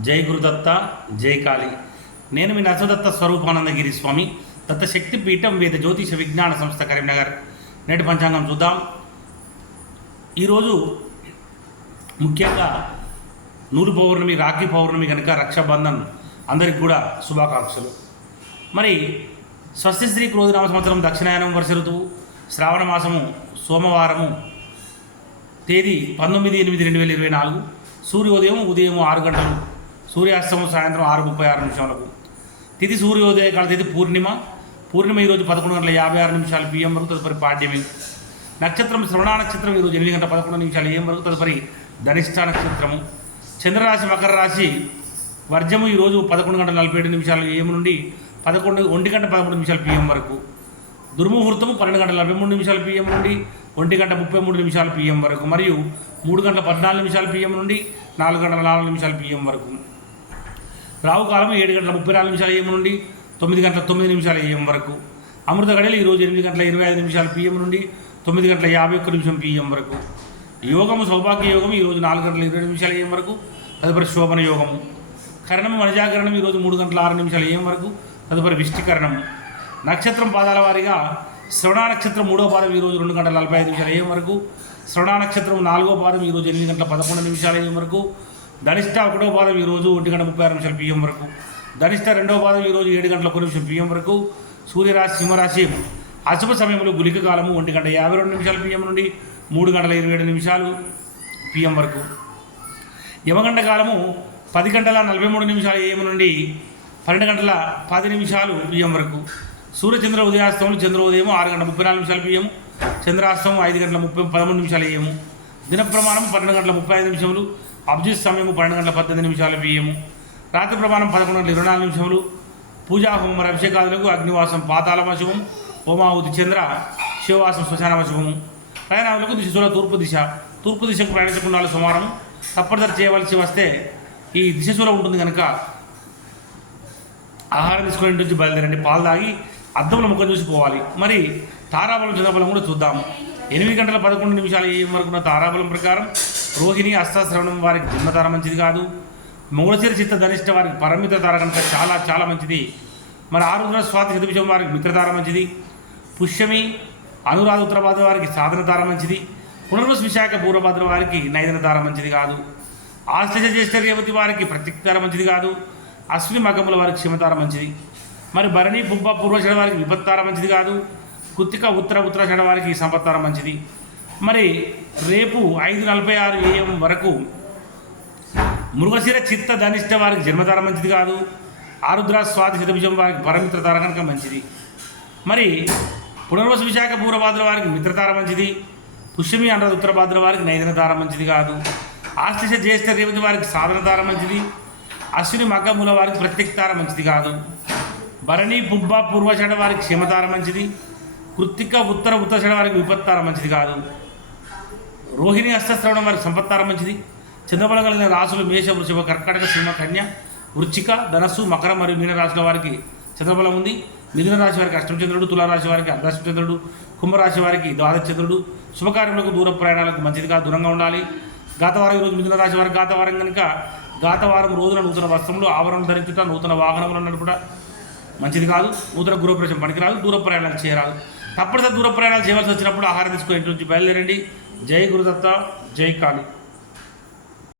జై గురుదత్త జై కాళి. నేను మీ నరసదత్త స్వరూపానందగిరి స్వామి దత్తశక్తి పీఠం వేద జ్యోతిష విజ్ఞాన సంస్థ కరీంనగర్. నేటి పంచాంగం చూద్దాం. ఈరోజు ముఖ్యంగా నూలు పౌర్ణమి రాఖీ పౌర్ణమి కనుక రక్షాబంధన్ అందరికి కూడా శుభాకాంక్షలు. మరి స్వస్తి శ్రీ క్రోధినామ సంవత్సరం దక్షిణాయనం వర్ష ఋతువు శ్రావణ మాసము సోమవారము తేదీ పంతొమ్మిది ఎనిమిది రెండు వేల ఇరవై నాలుగు సూర్యోదయం ఉదయం ఆరు గంటలు. సూర్యాస్తమం సాయంత్రం ఆరు ముప్పై ఆరు నిమిషాలకు తిథి సూర్యోదయ కాల తిథి పూర్ణిమ. పూర్ణిమ ఈరోజు పదకొండు గంటల యాభై ఆరు నిమిషాలు పిఎం వరకు తదుపరి పాడ్యమి. నక్షత్రం శ్రవణ నక్షత్రం ఈరోజు ఎనిమిది గంటల పదకొండు నిమిషాలు ఏం వరకు తదుపరి ధనిష్ట నక్షత్రము. చంద్రరాశి మకర రాశి వర్జము ఈరోజు పదకొండు గంటల నలభై ఏడు నిమిషాలు ఏం నుండి పదకొండు ఒంటి గంట పదకొండు నిమిషాలు పిఎం వరకు. దుర్ముహూర్తము పన్నెండు గంటల నలభై మూడు నిమిషాలు పిఎం నుండి ఒంటి గంట ముప్పై మూడు నిమిషాలు పిఎం వరకు. మరియు మూడు గంటల పద్నాలుగు నిమిషాలు పిఎం నుండి నాలుగు గంటల నాలుగు నిమిషాలు పిఎం వరకు. రావు కాలం ఏడు గంటల ముప్పై నాలుగు నిమిషాలు ఏం నుండి తొమ్మిది గంటల తొమ్మిది నిమిషాలు ఏం వరకు. అమృత గడియలు ఈరోజు ఎనిమిది గంటల ఇరవై ఐదు నిమిషాలు పిఎం నుండి తొమ్మిది గంటల యాభై ఒక్క నిమిషం పిఎం వరకు. యోగము సౌభాగ్య యోగం ఈరోజు నాలుగు గంటల ఇరవై నిమిషాలు ఏం వరకు. తదుపరి శోభన యోగము. కరణము వనజాకరణం ఈరోజు మూడు గంటల ఆరు నిమిషాలు ఏం వరకు. తదుపరి విష్టికరణము. నక్షత్రం పాదాల వారీగా శ్రవణ నక్షత్రం మూడో పాదం ఈరోజు రెండు గంటల నలభై ఐదు నిమిషాలు ఏం వరకు. శ్రవణ నక్షత్రం నాలుగో పాదం ఈరోజు ఎనిమిది గంటల పదకొండు నిమిషాలు ఏం వరకు. ధనిష్ట ఒకటో పాదం ఈరోజు ఒంటి గంట ముప్పై ఆరు నిమిషాలు పిఎం వరకు. ధనిష్ట రెండవ పాదం ఈరోజు ఏడు గంటల ఒక నిమిషం పిఎం వరకు. సూర్యరాశి సింహరాశి అశుభ సమయంలో గులిక కాలము ఒంటి గంట యాభై రెండు నిమిషాలు పిఎం నుండి మూడు గంటల ఇరవై ఏడు నిమిషాలు పిఎం వరకు. యమగంట కాలము పది గంటల నలభై మూడు నిమిషాల ఏఎం నుండి పన్నెండు గంటల పది నిమిషాలు పిఎం వరకు. సూర్యచంద్ర ఉదయాస్తమం చంద్రోదయం ఆరు గంటల ముప్పై నాలుగు నిమిషాలు పిఎం చంద్రాస్తమం ఐదు గంటల ముప్పై పదమూడు నిమిషాలు ఏము దిన ప్రమాణం పన్నెండు గంటల ముప్పై ఐదు నిమిషములు అభిజిత్ సమయము పన్నెండు గంటల పద్దెనిమిది నిమిషాలు బియ్యము. రాత్రి ప్రమాణం పదకొండు గంటల ఇరవై నాలుగు నిమిషములు. పూజా హోమం అభిషేకాదులకు అగ్నివాసం పాతాళమశుభం హోమాహుతి చంద్ర శివవాసం శ్మశానమశుభము ప్రయాణాలకు దిశలో తూర్పు దిశ. తూర్పు దిశకు ప్రయాణించకుండా సుమారం తప్పనిసరి చేయవలసి వస్తే ఈ దిశలో ఉంటుంది కనుక ఆహారం తీసుకుని నుంచి బయలుదేరండి. పాలు తాగి అద్దంలో ముఖం చూసి పోవాలి. మరి తారాబలం చంద్రబలం కూడా చూద్దాము. ఎనిమిది గంటల పదకొండు నిమిషాలు ఏం వరకు ఉన్న తారాబలం ప్రకారం రోహిణి అస్తాశ్రవణం వారికి జన్మతార మంచిది కాదు. మూలచిర చిత్త ధనిష్ట వారికి పరమిత్ర తార కనుక చాలా చాలా మంచిది. మరి ఆరుద్ర స్వాతి చతుర్భుజం వారికి మిత్రతార మంచిది. పుష్యమి అనురాధ ఉత్తరభాద్ర వారికి సాధన తార మంచిది. పునర్వస్ విశాఖ పూర్వభద్ర వారికి నైదన తార మంచిది కాదు. ఆశ్చర్య జ్యేష్ఠ రేవతి వారికి ప్రత్యక్తార మంచిది కాదు. అశ్విని మగముల వారికి క్షమతార మంచిది. మరి భరణి పుబ్బ పూర్వశడ వారికి విపత్తార మంచిది కాదు. కుత్తిక ఉత్తర ఉత్తరాషడ వారికి సంపత్తార మంచిది. మరి రేపు ఐదు నలభై ఆరు ఏఎం వరకు మృగశిర చిత్త ధనిష్ట వారికి జన్మధార మంచిది కాదు. ఆరుద్ర స్వాతి శతభిషం వారికి పరమిత్రతార కనుక మంచిది. మరి పునర్వసు విశాఖ పూర్వభాద్ర వారికి మిత్రతార మంచిది. పుష్యమి అనరాధ ఉత్తరభాద్ర వారికి నైదన తార మంచిది కాదు. ఆశ్లేష జ్యేష్ఠ రేవతి వారికి సాధన తార మంచిది. అశ్విని మగ్గముల వారికి ప్రత్యక్ష తార మంచిది కాదు. భరణి పుబ్బ పూర్వషడ వారికి క్షమతార మంచిది. కృత్తిక ఉత్తర ఉత్తరషడ వారికి విపత్తార మంచిది కాదు. రోహిణి అష్టశ్రవణం వారికి సంపత్తారం మంచిది. చంద్రబలం కలిగిన రాసులు మేష వృషభ కర్కాటక సింహ కన్య వృచ్చిక ధనస్సు మకర మరియు మీన రాశుల వారికి చంద్రబలం ఉంది. మిథున రాశి వారికి అష్టమచంద్రుడు తులారాశి వారికి అర్ధాష్టమచంద్రుడు కుంభరాశి వారికి ద్వాదశచంద్రుడు. శుభకార్యములకు దూర ప్రయాణాలకు మంచిదిగా దూరంగా ఉండాలి. గాతవారం ఈరోజు మిథున రాశి వారికి గాతవారం కనుక గాతవారం రోజున నూతన వస్త్రములు ఆవరణం ధరించుట నూతన వాహనములు నడుపుట మంచిది కాదు. నూతన గృహప్రవేశం పనికిరాదు. దూర ప్రయాణాలు చేయరాదు. తప్పనిసరి దూర ప్రయాణాలు చేయవలసి వచ్చినప్పుడు ఆహారం తీసుకుని ఇంటి నుంచి బయలుదేరండి. జై గురుదత్త జై కాళీ